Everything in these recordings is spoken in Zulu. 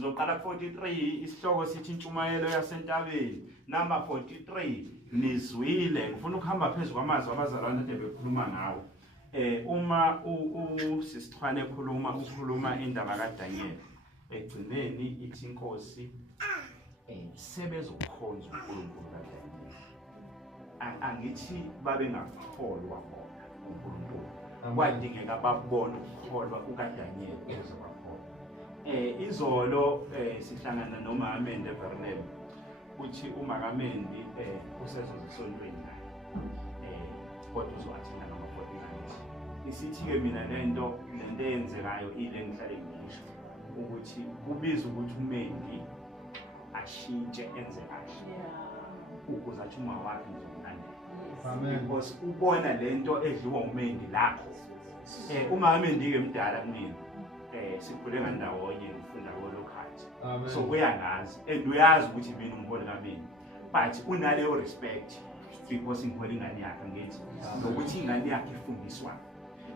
Ngizoqala 43 isihloko sithi intshumayelo yasentabeni number 43 nizwile ngifuna ukuhamba phezulu kwamazwi abazalwane ade bekhuluma ngawo uma usisixhwane ukhuluma indaba kaDaniel egcineni ithi inkosi sebezokhonza uNkulunkulu kaDaniel angithi babe ngakholwa bona uNkulunkulu kwadingeka babone ukukholwa kukaDaniel ukuze izolo sihlangana noMahamende Vernel uthi uMahamende usezozisontweni naye kodwa uzowathina ngama-49 isithi ke mina lento eyenzekayo ile ngihlale ngisho ukuthi kubiza ukuthi uMendi ashintshe enze kahle ukuze athi uma wakhe ngizomlandela because ubona lento edliwa uMendi lakho uMahamende ke mdala kumina sikhule ngandawonye ngifunda kolokhati so uyangazi and uyazi ukuthi mina umholi kaMendi but unaleyo respect because ngiholi ingane yakhe ngithi nokuthi ingane yakhe ifundiswa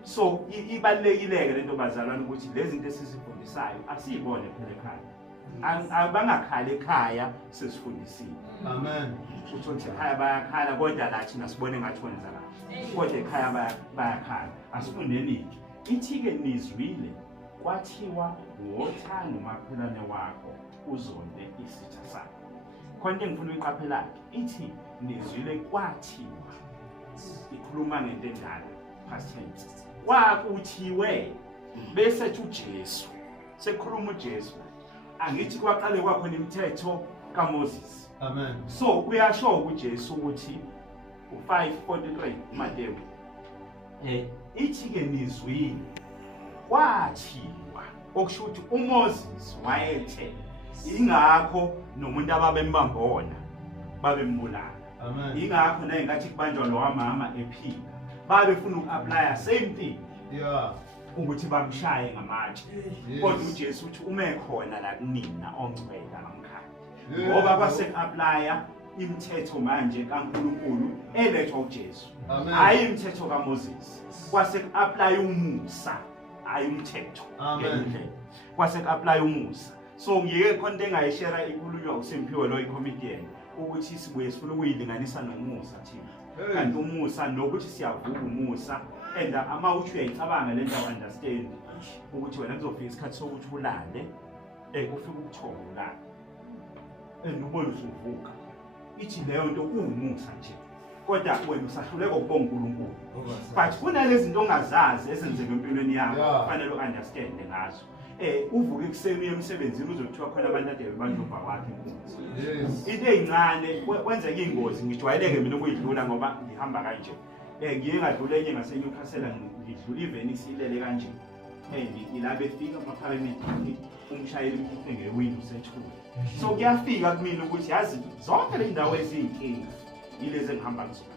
so ibalekile ke lento bazalwane ukuthi lezi zinto esizifundisayo asiyibone phela ekhaya abangakhali ekhaya sesifundisile amen uthi ekhaya bayakhala kodwa lathi nasibone ngathi kwenza kahle kodwa ekhaya bayakhala asifundeni ithi ke nizwile kwathiwa wothanda umakhelwane wakho uzonde isitha sakho khona engifuna uyiqaphela ithi nizwile kwathiwa ikhuluma ngento endala past tense wakuthiwe bese uJesu sekhuluma uJesu angithi kwaqale kwakhona imithetho kaMoses amen so kuyasho uJesu ukuthi u5:43 Mateyu ithi ke nizwile kwathiwa okusho ukuthi uMoses wayethe ingakho nomuntu ababembambona babembulala amen ingakho naye ngathi kubanjwa lo wamama ephila babefuna ukuapply same thing ukuthi bamshaye ngamatshe kodwa uJesu uthi uma ekhona la kunina ongcwele ngamkhaya ngoba base-apply imithetho manje kaNkulunkulu elethwa uJesu hayi imithetho kaMoses kwase ku-apply umusa hayi umthetho ngendlela kwase ku-apply umusa so ngiyeke khona engayishare ikhulunywa uSimphiwe lo comedian ukuthi sibuye sifuna ukuyilinganisa nomusa thina kanti umusa nokuthi siyavuka umusa and ama uthi uyayicabanga lento understand ukuthi wena kuzofika isikhathi sokuthi ulale ufike ukuthoba ulale and ubone usuvuka ithi leyo nto kuumusa nje kodwa wena usahluleka ukubonga uNkulunkulu but kunalezi zinto ongazazi ezenzeka empilweni yakho kufanele uunderstand ngazo uvuke kuseni emsebenzini uzothiwa khona abantu ade bandlova wakhe inkunzi into ezincane kwenzeka ingozi ngijwayeleke mina ukuyidlula ngoba ngihamba kanje ngiye ngadlula enye ngaseNewcastle ngidlula iVenice ilele kanje ngila befika ama-paramedic umshayeli mkhiphe ngewindi usethule so kuyafika kumina ukuthi yazi zonke le ndawo eziyinkinga yilezi engihamba kuzona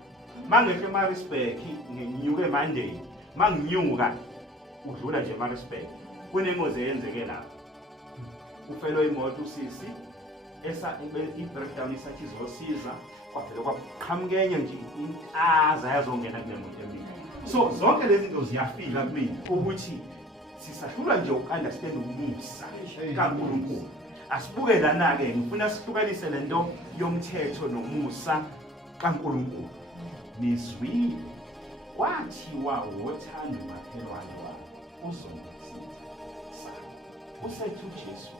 mangehla eMaritzburg nginyuke eMonday manginyuka udlula nje eMaritzburg kunengozi eyenzeke lapha ufelo imoto usisi i-breakdown isathi izosiza kwavele kwaqhamuka enye nje intaza yazongena kule moto emini so zonke lezi zinto ziyafika kumina ukuthi sisahlula nje ukunderstand umusa kaNkulunkulu asibuke lana-ke ngifuna sihlukanise lento yomthetho nomusa kaNkulunkulu nizwile kwathiwa wothanda umakhelwane wakho uzonde isitha sakho usethi uJesu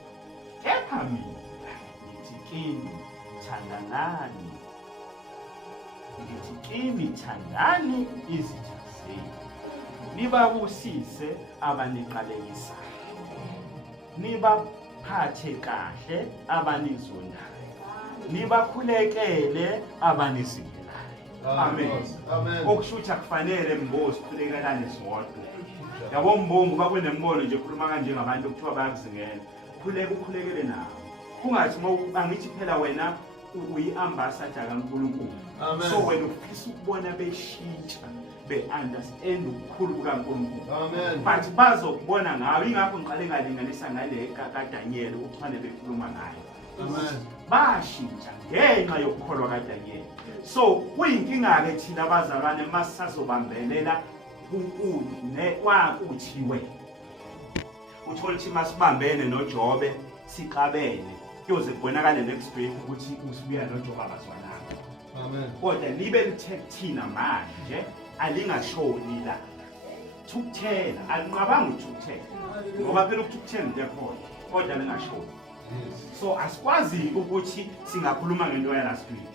kepha mina ngithi kini thandanani ngithi kimi thandani izitha zenu nibabusise abaniqalekisayo nibaphathe kahle abanizondayo nibakhulekele abanizingelayo amen okushuthi akufanele mbozi khulekana nesodwa yabo mbongo bakunembono nje khuluma kanje ngabantu kuthiwa bayakuzingela ukhulekele nawo kungathi angithi phela wena uyi-ambassador kaNkulunkulu so wena ufisa ukubona beshintsha be-understand ukukhulu kukaNkulunkulu but bazokubona ngayo ingakho ngiqale ngalinganisa ngale kaDaniel ukufanele bekhuluma ngayo bashintsha ngenxa yokukholwa kaDaniel so kuyinkinga-ke thina abazalwane masisazobambelela kuthiwe uthola ukuthi masibambene noJobe siqabele kuyoze kubonakale next week ukuthi usibuya noJobe abazwananga kodwa libe lithe thina manje alingashoni la thukuthela alinqabanga uthukuthela ngoba phela ukuthukuthela into yakhona kodwa lingashoni so asikwazi ukuthi singakhuluma ngento ya last week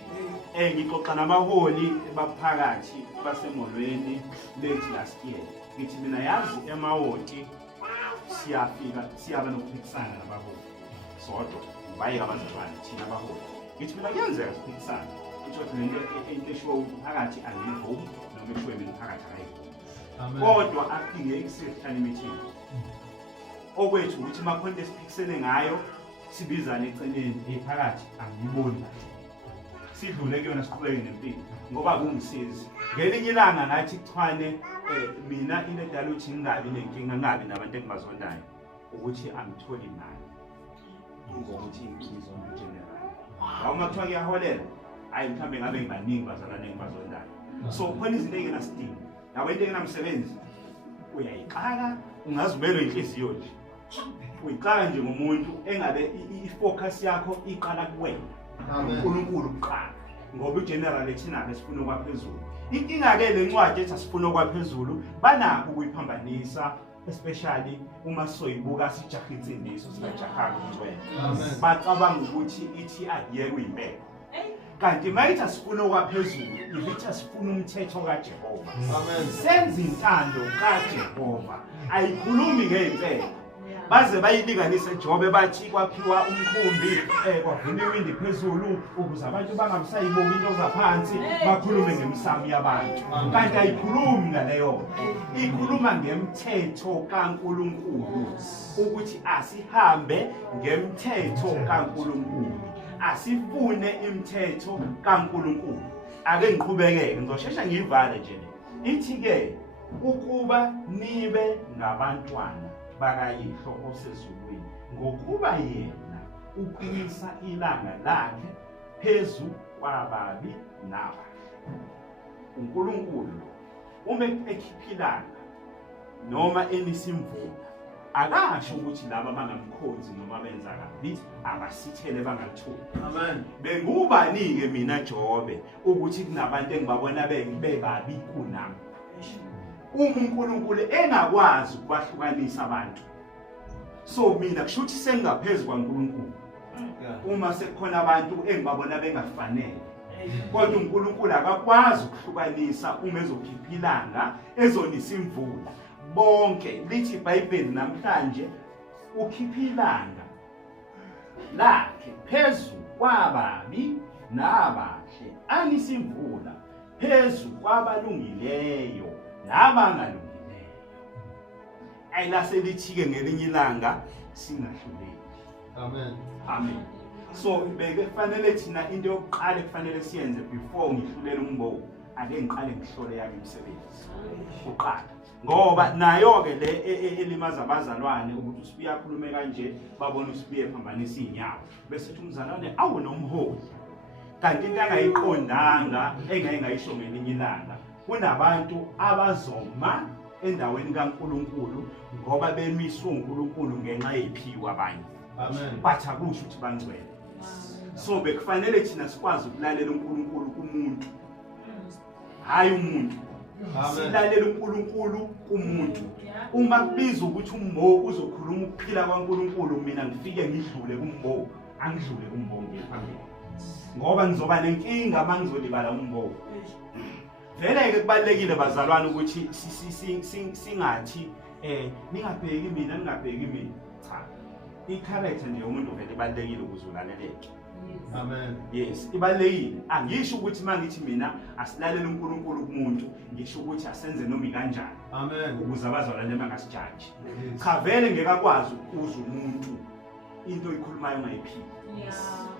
ngixoxa nabaholi baphakathi basemolweni late last year ngithi mina yazi emawoti siyaba nokuphikisana nabaholi sodwa bayeka abazalwane thina abaholi ngithi mina kuyenzeka siphikisana ukuthi lento eshiwo phakathi angivumi noma eshiwo mina phakathi ayivumi kodwa aphinge ekusehlane meeting okwethu ukuthi makhona esiphikisene ngayo sibizane eceleni ephakathi angiyiboni sidlule kuyona siqhubeke nempilo ngoba kungisizi ngelinye ilanga ngathi kuthwane mina into edala ukuthi ngingabi nenkinga ngabi nabantu engibazondayo ukuthi angitholi imali ngokuthi ngizona general awuma kuthiwa kuyaholela hayi mhlambe ngabe ngibaningi bazalwane engibazondayo so khona izinto engenasidingo nawe into engenamsebenzi uyayixaka ungazibelwa inhliziyo nje uyixaka nje ngomuntu engabe ifocus yakho iqala kuwena uNkulunkulu kuqala ngoba ugeneral ethina besifuna okwaphezulu inkinga-ke lencwadi ethi asifuna okwaphezulu banakho ukuyiphambanisa especially uma soyibuka sijaha insindiso sikajahanga umncwele bacabanga ukuthi ithi akuyeke uyimpela kanti mayithi asifuna okwaphezulu ithi asifuna umthetho kaJehova senza intando kaJehova ayikhulumi ngempela baze bayilinganise eJobe bathi kwaphiwa umkhumbi kwavuna iwindi phezulu ukuze abantu bangabisayiboka into zaphansi bakhulume ngemsamo yabantu kanti ayikhulumi ngaleyo ikhuluma ngemthetho kaNkulunkulu ukuthi asihambe ngemthetho kaNkulunkulu asifune imithetho kaNkulunkulu ake ngiqhubekeke ngizoshesha ngiyivale nje ithi ke ukuba nibe ngabantwana bakayihlo osezulwini ngokuba yena uqinisa ilanga lakhe phezu kwababi nabahle uNkulunkulu uma ekhiphilanga noma enisimvula akasho ukuthi laba bangamkhonzi noma benza kabi abasithele bangathuli bengubani-ke mina Jobe ukuthi kunabantu engibabona bebabi kunami uNkulunkulu engakwazi ukubahlukanisa abantu so mina kusho ukuthi sengaphezulu kwaNkulunkulu uma sekukhona abantu engibabona bengafanele kodwa uNkulunkulu akakwazi ukuhlukanisa uma ezokhipha ilanga ezonisa imvula bonke lithi iBhayibheli namhlanje ukhipha ilanga lakhe phezu kwababi nabahle anisa imvula phezu kwabalungileyo nabangalungileyo ayilase-lithi-ke ngelinye ilanga singahluleki amen so bekufanele thina into yokuqala kufanele siyenze before ngihlulela umbowo ake ngiqale ngihlole yami imisebenzi uqala ngoba nayo-ke le elimaza abazalwane ukuthi usibuye akhulume kanje babone usibuye phambanisa iy'nyawo besethi umzalwane awunomholi kanti into angayiqondanga engayisho ngelinye ilanga kunabantu abazoma endaweni kaNkulunkulu ngoba bemiswe uNkulunkulu ngenxa yey'phiwo abanye bathi akusho ukuthi bangcwele so bekufanele thina sikwazi ukulalela uNkulunkulu kumuntu hayi umuntu silalela uNkulunkulu kumuntu uma kubiza ukuthi umbo uzokhuluma ukuphila kwaNkulunkulu mina ngifike ngidlule kumbo angidlule kumbo ngiphambili ngoba ngizoba nenkinga uma ngizolibala umbo vele-ke kubalulekile bazalwane ukuthi singathi ningabheki mina cha i-character nje yomuntu vele ibalulekile ukuze ulaleleke amen yes ibalulekile angisho ukuthi mangithi mina asilalele uNkulunkulu kumuntu ngisho ukuthi asenze noma kanjani Amen. Ukuze abazalwane bangasijaji. Cha vele ngeke akwazi ukuza umuntu into oyikhulumayo ungayiphili.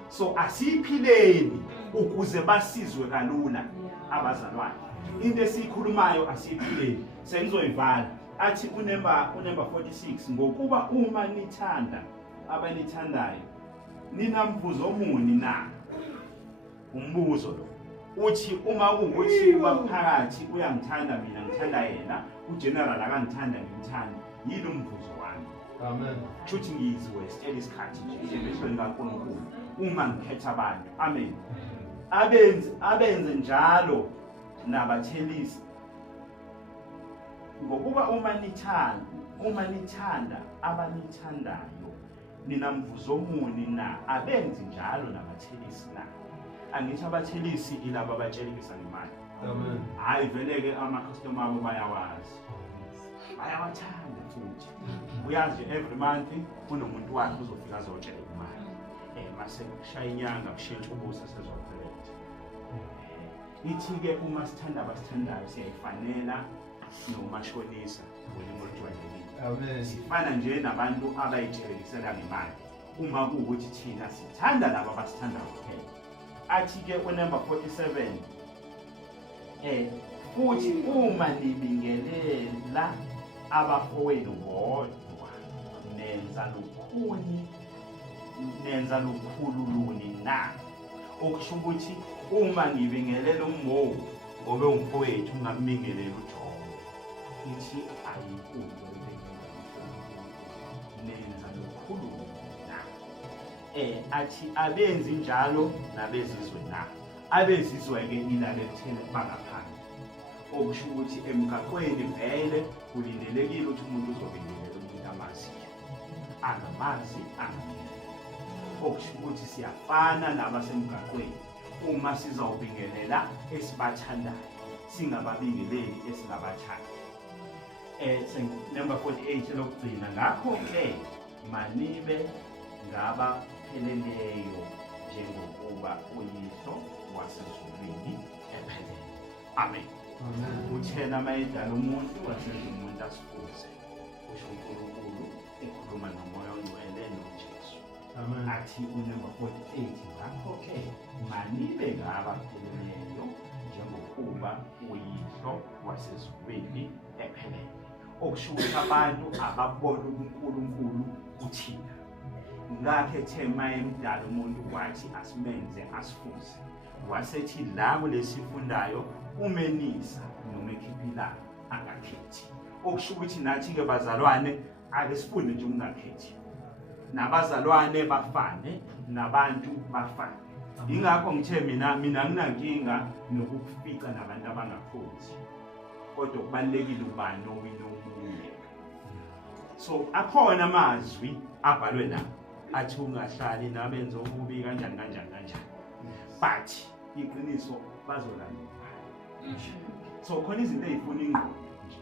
So asiyiphileni ukuze basizwe kalula abazalwane. Into esiyikhulumayo asiyiphileni. Senizoyivala. Athi uNumber 46 ngokuba uma nithanda abanithandayo ninamvuzo omuni na. Umbuzo lo uthi uma kuwukuthi ubaphakathi uyangithanda mina ngithanda yena ugeneral akangithanda ngimthanda yini umvuzo wami. Amen. Chuthi ngizwe sitshela isikhathi nje emehlweni kaNkulunkulu uma ngikhetha abantu. Amen. Abenze njalo nabathelisi ngokuba uma nithanda abanithandayo ninamvuzo omuni na. Abenzi njalo nabathelisi na. Angithi abathelisi ilabo abatshelekisa ngemali. Amen. Hayi vele ke ama-customer abo bayawazi. Bayawathanda futhi. Uyazi every month kunomuntu wakhe uzofika azotshela imali. Mase kushaya inyanga kushintsha ubuso sezophelele. Ithi ke uma sithanda abasithandayo siyayifanela nomashonisa ngolimi olujwayelekile. Amen. Sifana nje nabantu abayitshelekisela ngemali. Uma kuwukuthi thina sithanda labo abasithandayo kuphela. Athi ke uNumber 47 futhi uma nibingelela abafowenu bodwa nenza lukhululuni na. Okusho ukuthi uma ngibingelela uMo ngobe umfowethu ungambingelela uJobe. Ithi ayikho nenza lukhululuni na. Athi abenzi njalo nabezizwe na. Abezizwe ke ilalethele bangaphandle. Okusho ukuthi emgaqweni vele kulindelekile ukuthi umuntu uzobingelela umuntu amaziyo. Angamazi angamile. Okusho ukuthi siyafana nabasemgaqweni uma sizawubingelela esibathandayo singababingeleli esingabathandi. Number 48 lokugcina ngakho ke manibe ngabapheleleyo njengokuba uyihlo wasezulwini ephelele. Amen. Uthena mayedala umuntu wasenza umuntu asifuze. Usho uNkulunkulu ekhuluma nomoya ongcwele noJesu. Amen. Athi uNumber 48 ngakho ke manibe ngabapheleleyo njengokuba uyihlo wasezulwini ephelele. Okusho ukuthi abantu ababona uNkulunkulu uthina. Ngakhe thema emdala umuntu wathi asimenze asifuze. Wasethi la kulesifundayo umenisa noma ekhiphilayo angakhethi. Okusho ukuthi nathi ke bazalwane ake sifunde nje ungakhethi. Nabazalwane bafane nabantu bafane. Ingakho ngithe mina nginankinga nokufica nabantu abangakhothi. Kodwa kubalekile ubani owina omunye. So akhona amazwi abhalwe la athi ungahlali nabenze okubi kanjani. But iqiniso bazolandela. So khona izinto ezifuna ingqondo nje.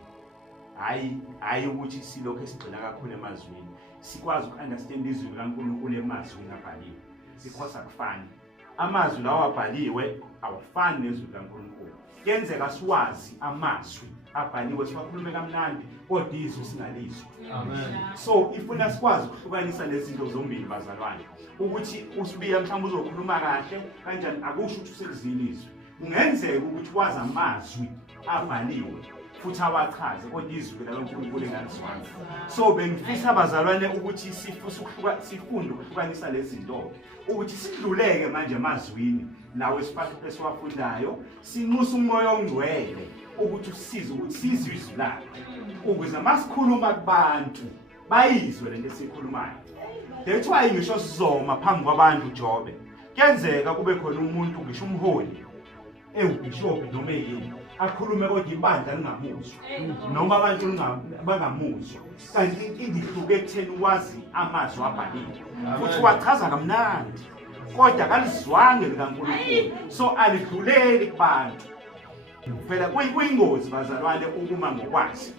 Hayi ukuthi silokho esigcina kakhulu emazwini. Sikwazi ukunderstand izwi likaNkulunkulu emazwini abhaliwe. Sikhosa kufani. Amazwi lawo abhaliwe awafani nezwi likaNkulunkulu. Kuyenzeka siwazi amazwi abhaliwe siwakhulume kamnandi kodwa izwi singalizwa. Amen. So ifuna sikwazi ukuhlukanisa lezi zinto zombili bazalwane. Ukuthi usibiya mhlawumbe uzokhuluma kahle kanjani akusho ukuthi usekuzile izwi. Kungenzeka ukuthi wazi amazwi abhaliwe futhi awachaze kodwa izwi likaNkulunkulu engalizwanga. So bengifisa abazalwane ukuthi sifunde ukuhlukanisa lezi zinto ukuthi sidluleke manje emazwini lawo esiwafundayo sinxusa umoya ongcwele ukuthi usize ukuthi sizwe izwi lakhe ukuze masikhuluma kubantu bayizwe lento esikhulumayo. That's why ngisho sizoma phambi kwabantu Jobe. Kuyenzeka kube khona umuntu ngisho umholi ewubishop noma yini akhulume kodwa ibandla lingamuzwa noma abantu bangamuzwa. Kanti inkinga ihluke ekutheni wazi amazwi abhaliwe futhi wachaza kamnandi kodwa kalizwange likaNkulunkulu. So alidluleli kubantu. Phela kuyingozi bazalwane ukuma ngokwazi.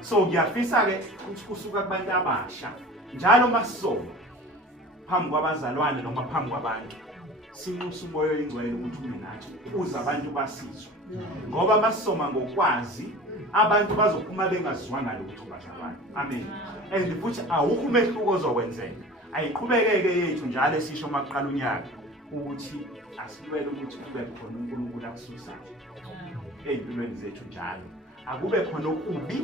So ngiyafisa ke ukuthi kusuka kubantu abasha njalo masizoma phambi kwabazalwane noma phambi kwabantu sinxusa umoya oyingcwele ukuthi ume nathi ukuze abantu basizwe ngoba masisoma ngokwazi abantu bazophuma bengazizwanga lokho bazalwane amen and futhi awukho umehluko ozokwenzeka ayiqhubekeke yethu njalo esisho maqala unyaka ukuthi asilwele ukuthi kube khona uNkulunkulu akususayo empilweni zethu njalo akube khona okubi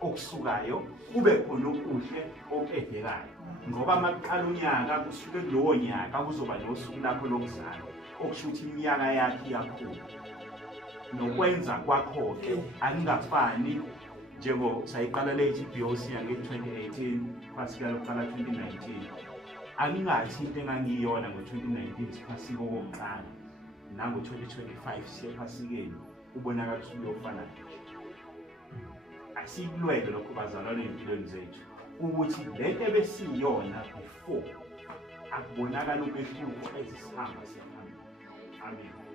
okusukayo kube khona okuhle okudekayo ngoba maqala unyaka kusuke kulowo nyaka kuzoba nosuku lapho lokuzalwa okusho ukuthi iminyaka yakhe iyakhula nokwenza kwakho ke akungafani njengo sayiqala le GBOC yange 2018 phasika lokuqala 2019 akungathi into engangiyona ngo2019 siphasika okokuqala nango 2025 siye phasikeni ubonakala ukuthi uyofana asikulwele lokho bazalwane empilweni zethu ukuthi lento ebesiyona before akubonakala umehluko ezisihamba siyaphambili amen